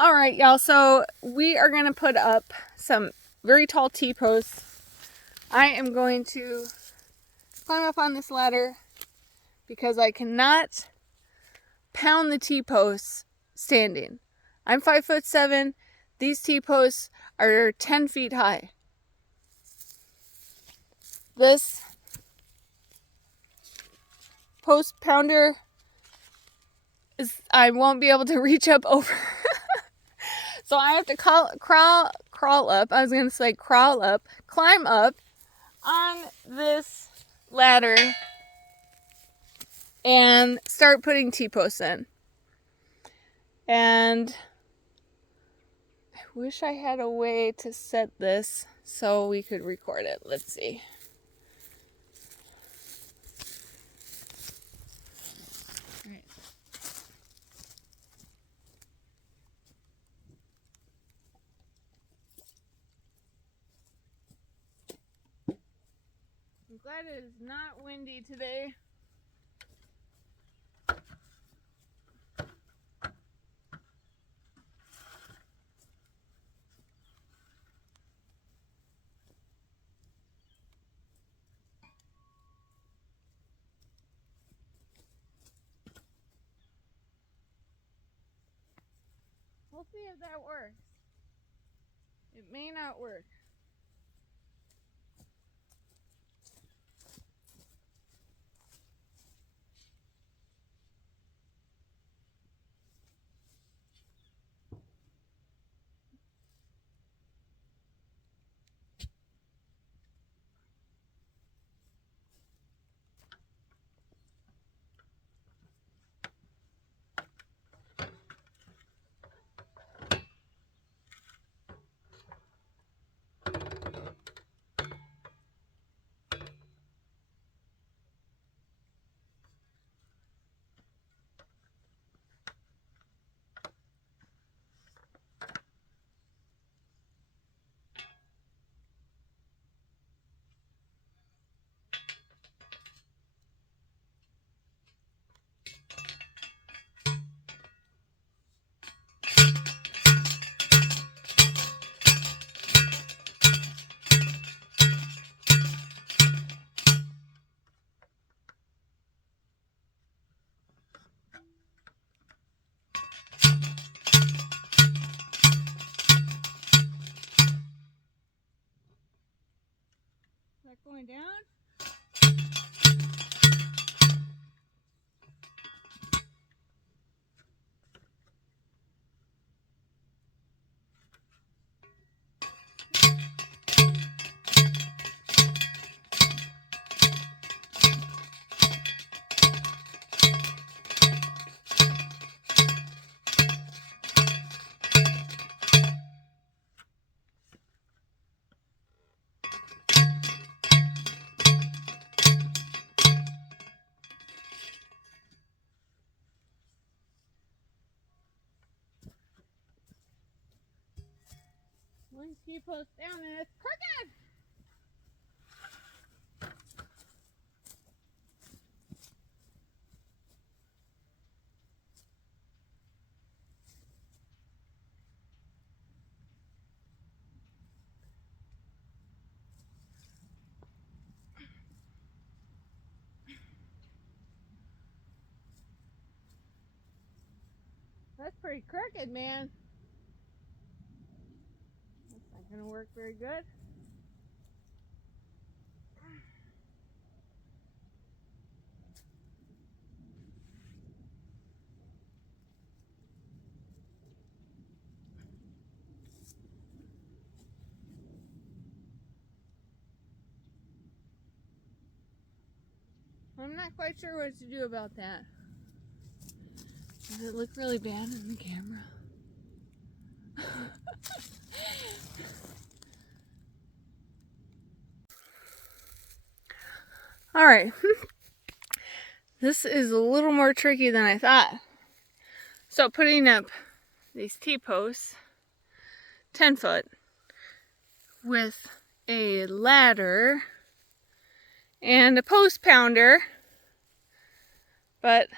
All right, y'all, so we are going to put up some very tall T-posts. I am going to climb up on this ladder because I cannot pound the T-posts standing. I'm 5'7". These T-posts are 10 feet high. This post pounder I won't be able to reach up over. So I have to crawl up. I was going to say crawl up, climb up on this ladder and start putting T-posts in. And I wish I had a way to set this so we could record it. Let's see. All right. I'm glad it is not windy today. We'll see if that works. It may not work. Is that going down? One T-post down and it's crooked! That's pretty crooked, man. That's not gonna work very good. I'm not quite sure what to do about that. Does it look really bad on the camera? Alright. This is a little more tricky than I thought. So putting up these T-posts, 10 foot, with a ladder and a post pounder, but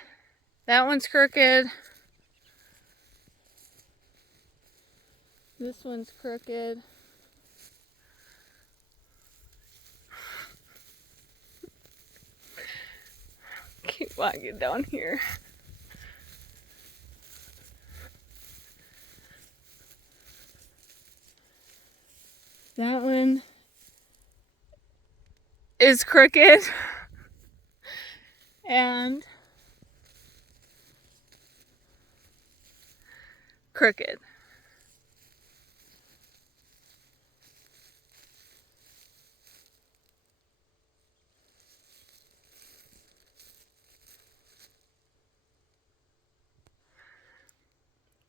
that one's crooked. This one's crooked. Keep walking down here. That one is crooked. And crooked.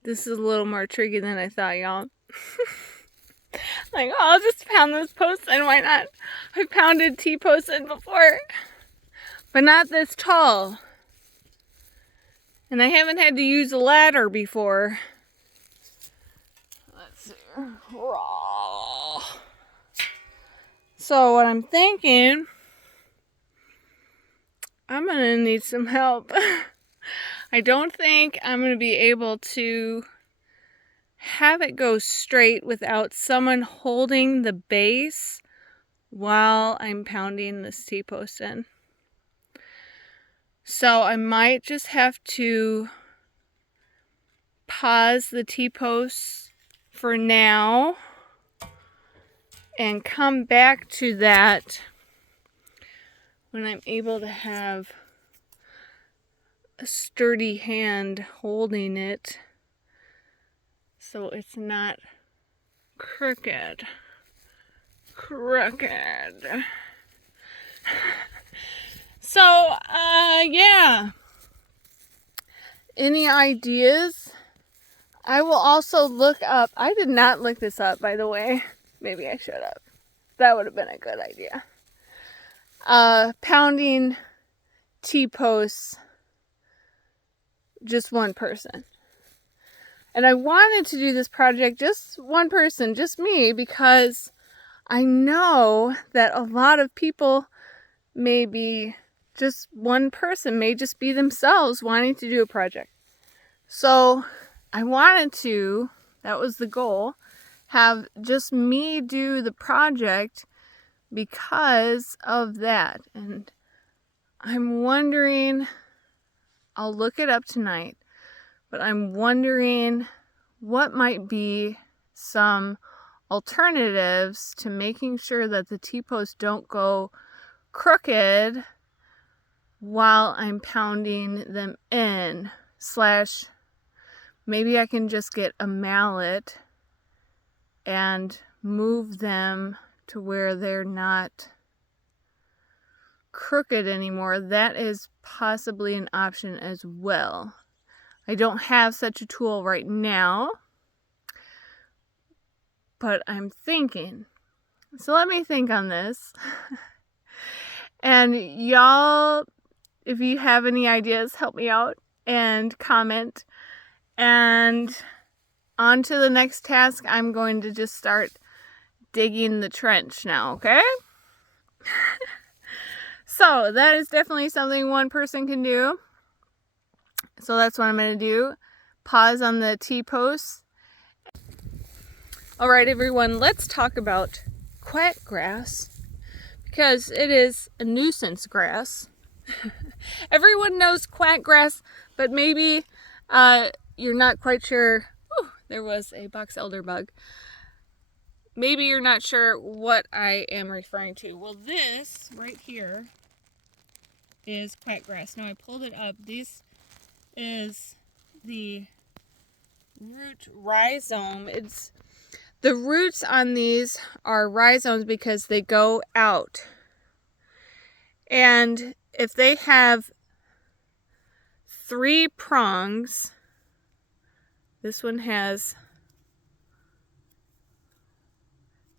This is a little more tricky than I thought, y'all. Like, oh, I'll just pound those posts in. Why not? I've pounded T-posts in before, but not this tall. And I haven't had to use a ladder before. Let's see. Raw. So what I'm thinking, I'm gonna need some help. I don't think I'm gonna be able to have it go straight without someone holding the base while I'm pounding this T-post in. So I might just have to pause the T-posts for now and come back to that when I'm able to have a sturdy hand holding it so it's not crooked. So, yeah. Any ideas? I will also look up, I did not look this up, by the way. Maybe I should have. That would have been a good idea. Pounding T-posts, just one person. And I wanted to do this project just one person, just me, because I know that a lot of people maybe just one person may just be themselves wanting to do a project. So I wanted to, that was the goal, have just me do the project because of that. And I'm wondering, I'll look it up tonight, but I'm wondering what might be some alternatives to making sure that the T-posts don't go crooked while I'm pounding them in. Slash, maybe I can just get a mallet and move them to where they're not crooked anymore. That is possibly an option as well. I don't have such a tool right now, but I'm thinking. So let me think on this. And y'all, if you have any ideas, help me out and comment. And on to the next task. I'm going to just start digging the trench now, okay? So that is definitely something one person can do. So that's what I'm going to do. Pause on the T-posts. All right, everyone, let's talk about quack grass, because it is a nuisance grass. Everyone knows quack grass, but maybe you're not quite sure. Ooh, there was a box elder bug. Maybe you're not sure what I am referring to. Well, this right here is quack grass. Now I pulled it up. This is the root rhizome. It's the roots on these are rhizomes because they go out. And if they have 3 prongs, this one has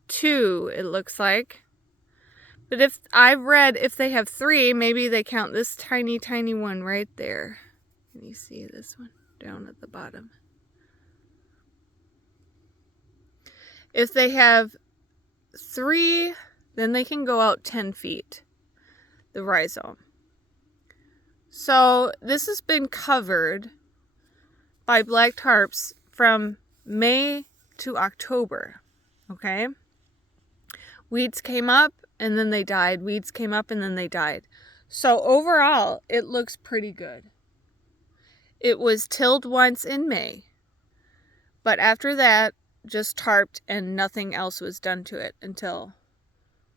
2, it looks like. But if I've read if they have 3, maybe they count this tiny, tiny one right there. Can you see this one down at the bottom? If they have 3, then they can go out 10 feet, the rhizome. So this has been covered by black tarps from May to October, okay? Weeds came up and then they died. Weeds came up and then they died. So overall, it looks pretty good. It was tilled once in May, but after that, just tarped and nothing else was done to it until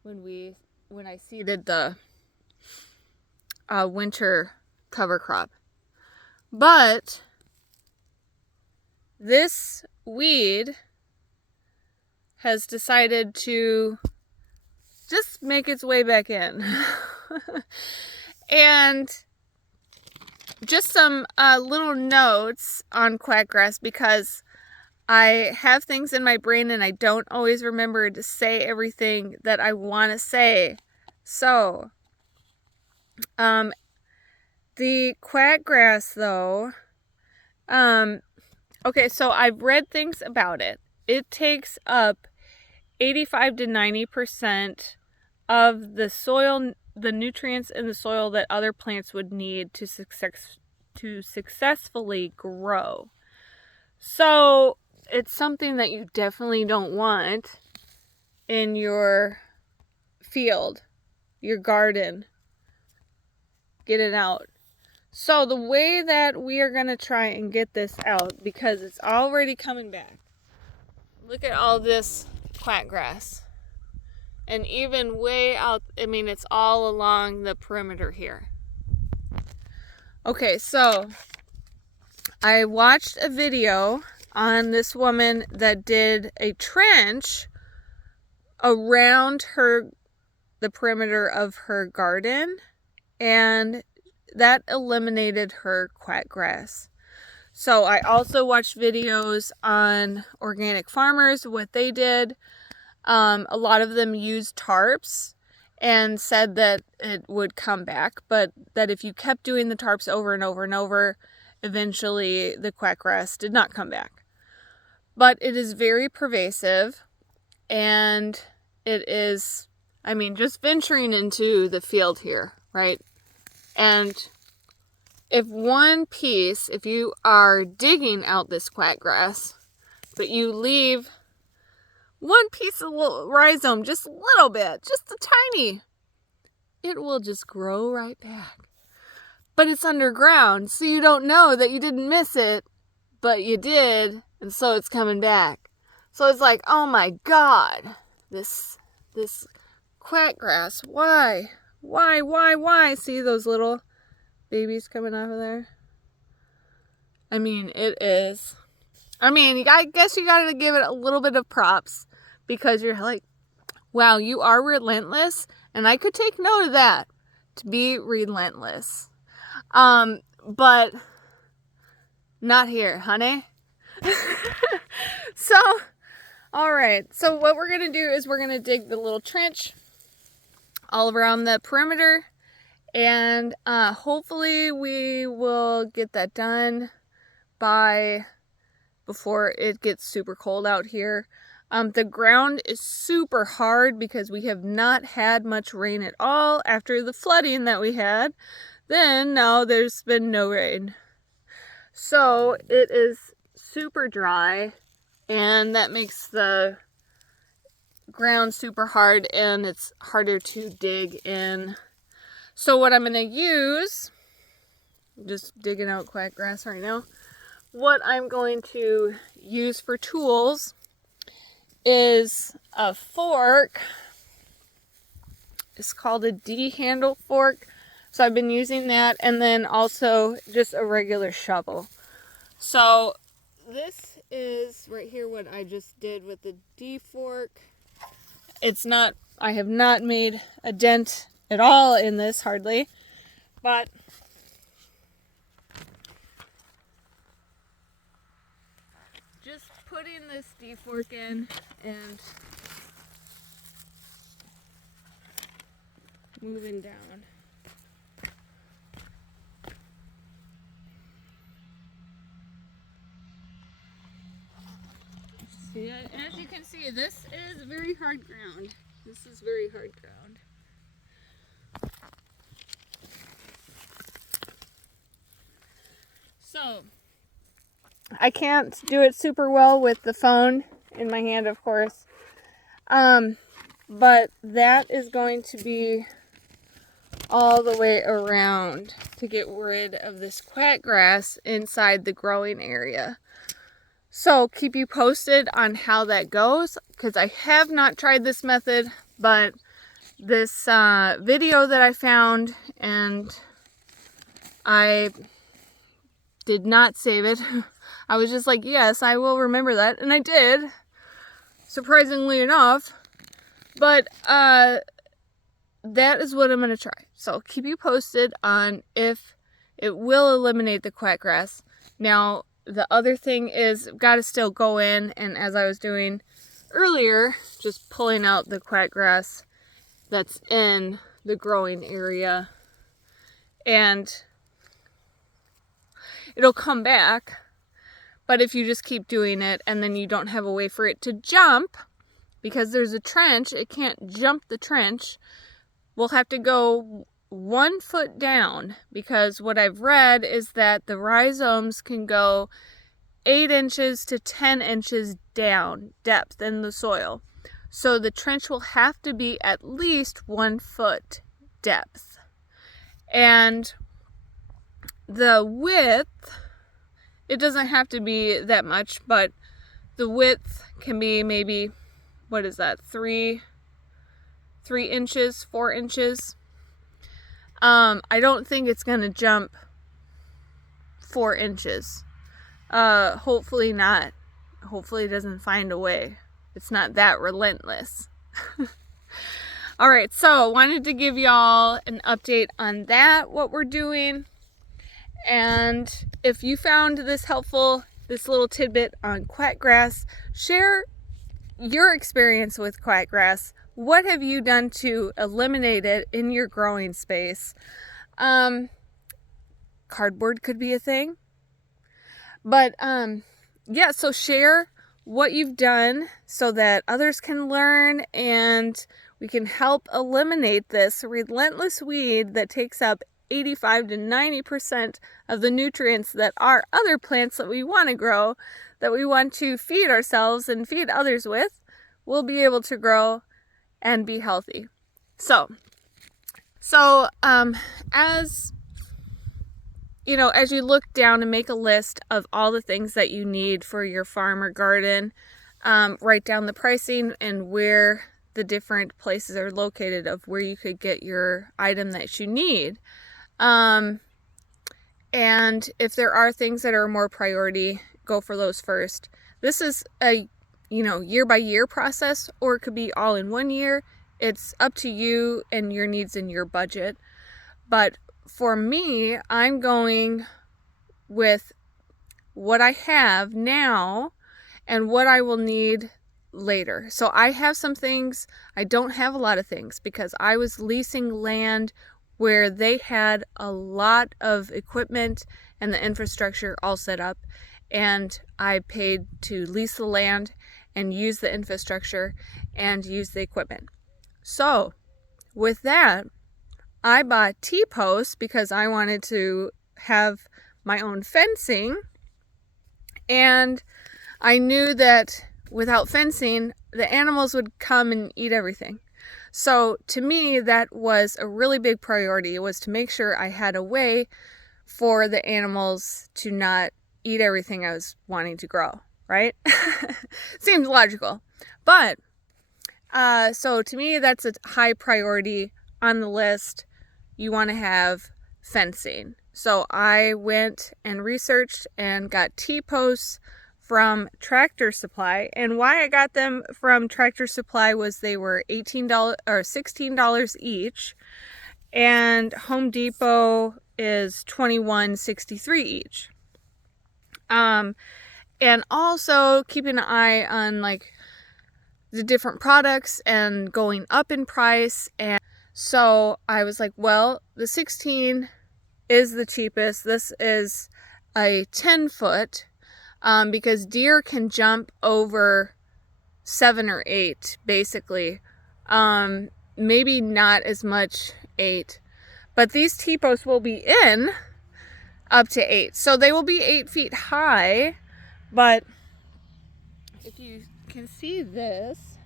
when I seeded the winter cover crop. But this weed has decided to just make its way back in. And just some little notes on quackgrass, because I have things in my brain and I don't always remember to say everything that I want to say. So, the quackgrass though, okay, so I've read things about it. It takes up 85 to 90% of the soil, the nutrients in the soil that other plants would need to successfully grow. So it's something that you definitely don't want in your field, your garden. Get it out. So the way that we are going to try and get this out, because it's already coming back. Look at all this quackgrass. And even way out, I mean, it's all along the perimeter here. Okay, so I watched a video on this woman that did a trench around the perimeter of her garden, and that eliminated her quackgrass. So I also watched videos on organic farmers, what they did. A lot of them used tarps and said that it would come back, but that if you kept doing the tarps over and over and over, eventually the quackgrass did not come back. But it is very pervasive, and it is, I mean, just venturing into the field here, right? And if you are digging out this quackgrass, but you leave one piece of rhizome, just a little bit, just a tiny, it will just grow right back. But it's underground, so you don't know that you didn't miss it, but you did, and so it's coming back. So it's like, oh my God, this quackgrass, why? See those little babies coming out of there? I mean, it is. I mean, I guess you gotta give it a little bit of props, because you're like, wow, you are relentless, and I could take note of that, to be relentless. But not here, honey. So, alright, so what we're gonna do is we're gonna dig the little trench all around the perimeter, and hopefully we will get that done before it gets super cold out here. The ground is super hard because we have not had much rain at all after the flooding that we had. Then now there's been no rain. So it is super dry, and that makes the ground super hard, and it's harder to dig in. So what I'm going to use, just digging out quackgrass right now, what I'm going to use for tools is a fork. It's called a D-handle fork. So I've been using that, and then also just a regular shovel. So this is right here what I just did with the D fork. I have not made a dent at all in this, hardly, but just putting this D fork in and moving down. See, as you can see, this is very hard ground. This is very hard ground. So, I can't do it super well with the phone in my hand, of course. But that is going to be all the way around to get rid of this quack grass inside the growing area. So keep you posted on how that goes, because I have not tried this method, but this video that I found, and I did not save it. I was just like, yes, I will remember that, and I did, surprisingly enough. But that is what I'm going to try. So keep you posted on if it will eliminate the quack grass. Now, the other thing is, I've got to still go in, and as I was doing earlier, just pulling out the quack grass that's in the growing area, and it'll come back. But if you just keep doing it and then you don't have a way for it to jump, because there's a trench, it can't jump the trench, we'll have to go 1 foot down, because what I've read is that the rhizomes can go 8 inches to 10 inches down depth in the soil. So the trench will have to be at least 1 foot depth. And the width, it doesn't have to be that much, but the width can be maybe, what is that, 3 inches, 4 inches. I don't think it's going to jump 4 inches. Hopefully not. Hopefully it doesn't find a way. It's not that relentless. Alright, so wanted to give y'all an update on that, what we're doing. And if you found this helpful, this little tidbit on quack grass, share your experience with quack grass. What have you done to eliminate it in your growing space? Cardboard could be a thing. But yeah, so share what you've done so that others can learn, and we can help eliminate this relentless weed that takes up 85 to 90% of the nutrients that our other plants that we want to grow, that we want to feed ourselves and feed others with, will be able to grow and be healthy. So as you know, as you look down and make a list of all the things that you need for your farm or garden, write down the pricing and where the different places are located of where you could get your item that you need. And if there are things that are more priority, go for those first. This is a, year by year process, or it could be all in 1 year. It's up to you and your needs and your budget. But for me, I'm going with what I have now and what I will need later. So I have some things. I don't have a lot of things because I was leasing land where they had a lot of equipment and the infrastructure all set up, and I paid to lease the land and use the infrastructure and use the equipment. So with that, I bought T-posts because I wanted to have my own fencing, and I knew that without fencing, the animals would come and eat everything. So to me, that was a really big priority. It was to make sure I had a way for the animals to not eat everything I was wanting to grow, right? Seems logical. But, so to me, that's a high priority on the list. You want to have fencing. So I went and researched and got T-posts from Tractor Supply, and why I got them from Tractor Supply was they were $18 or $16 each, and Home Depot is $21.63 each. And also keeping an eye on like the different products and going up in price. And so I was like, well, the 16 is the cheapest. This is a 10 foot. Because deer can jump over 7 or 8, basically. Maybe not as much 8. But these T-posts will be in up to 8. So they will be 8 feet high. But if you can see this.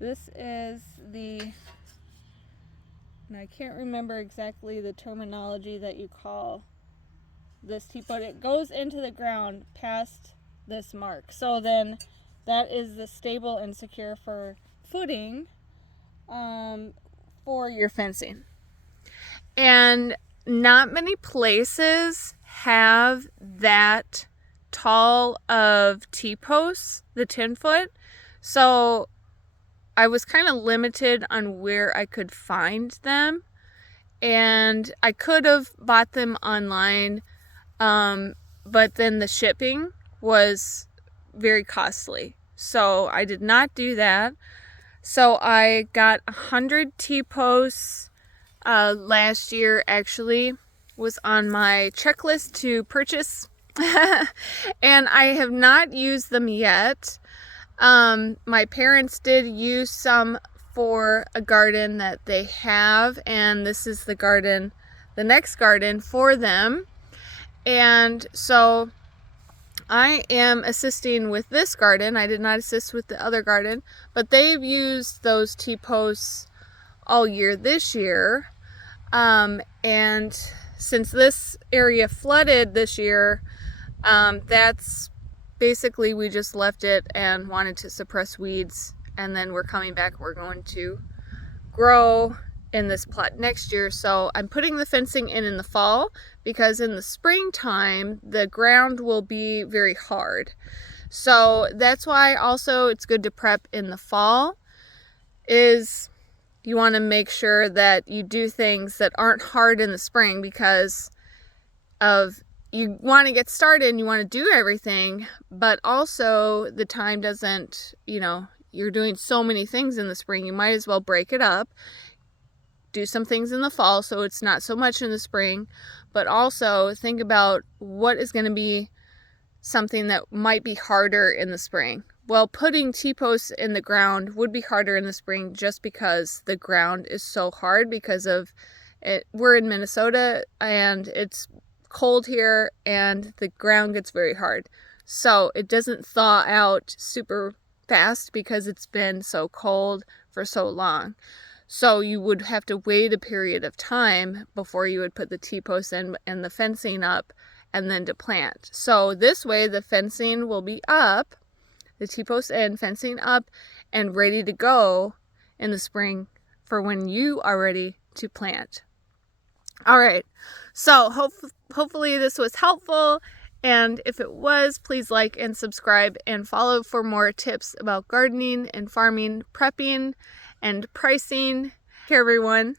This is the, and I can't remember exactly the terminology that you call this teak, but it goes into the ground past this mark. So then that is the stable and secure for footing for your fencing. And not many places have that tall of T-posts, the 10-foot. So I was kind of limited on where I could find them. And I could have bought them online, but then the shipping was very costly. So I did not do that. So I got 100 T-posts last year, actually, was on my checklist to purchase. And I have not used them yet. My parents did use some for a garden that they have, and this is the garden, the next garden for them. And so I am assisting with this garden. I did not assist with the other garden, but they've used those T-posts all year this year. And since this area flooded this year, that's basically, we just left it and wanted to suppress weeds, and then we're coming back. We're going to grow in this plot next year. So I'm putting the fencing in the fall, because in the springtime the ground will be very hard. So that's why also it's good to prep in the fall, is you want to make sure that you do things that aren't hard in the spring, because of you want to get started and you want to do everything, but also the time doesn't, you're doing so many things in the spring, you might as well break it up. Do some things in the fall so it's not so much in the spring, but also think about what is going to be something that might be harder in the spring. Well, putting T-posts in the ground would be harder in the spring just because the ground is so hard because of it. We're in Minnesota and it's cold here and the ground gets very hard. So it doesn't thaw out super fast because it's been so cold for so long. So you would have to wait a period of time before you would put the T-posts in and the fencing up and then to plant. So this way the fencing will be up, the T-posts in, fencing up, and ready to go in the spring for when you are ready to plant. All right, so hopefully this was helpful, and if it was, please like and subscribe and follow for more tips about gardening and farming, prepping, and pricing. Take care, everyone.